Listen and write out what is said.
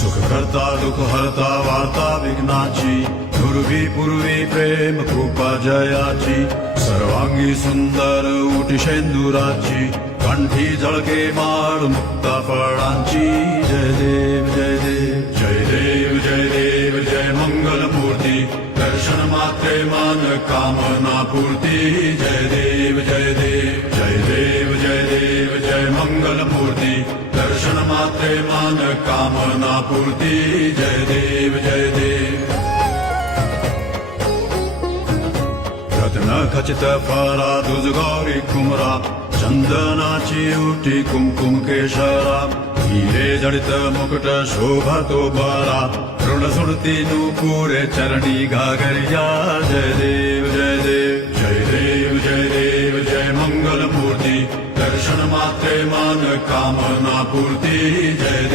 सुख करता दुःख हरता वार्ता विघ्नाची दुर्वी पूर्वी प्रेम कृपा जयाची सर्वांगी सुंदर उटी शेंदुराची कंठी जळके माळ मुक्ता फळांची जय देव जय देव जय देव जय देव, जय मंगल मूर्ती दर्शन मात्रे मान कामना पूर्ती जय देव जय देव मूर्ती दर्शन मात्रे मान कामना पूर्ती जय देव जय देव रत्न खचित फरा दुज गौरी कुमरा चंदनाची उटी कुमकुम केशरा हिरे जडित मुकुट शोभा तो बरा ऋण सुरती नुपुरे चरणी घागरिया जय देव जय देव जय देव जय देव जय मंगल मूर्ती માત્ર મન કામના પૂર્તિ જય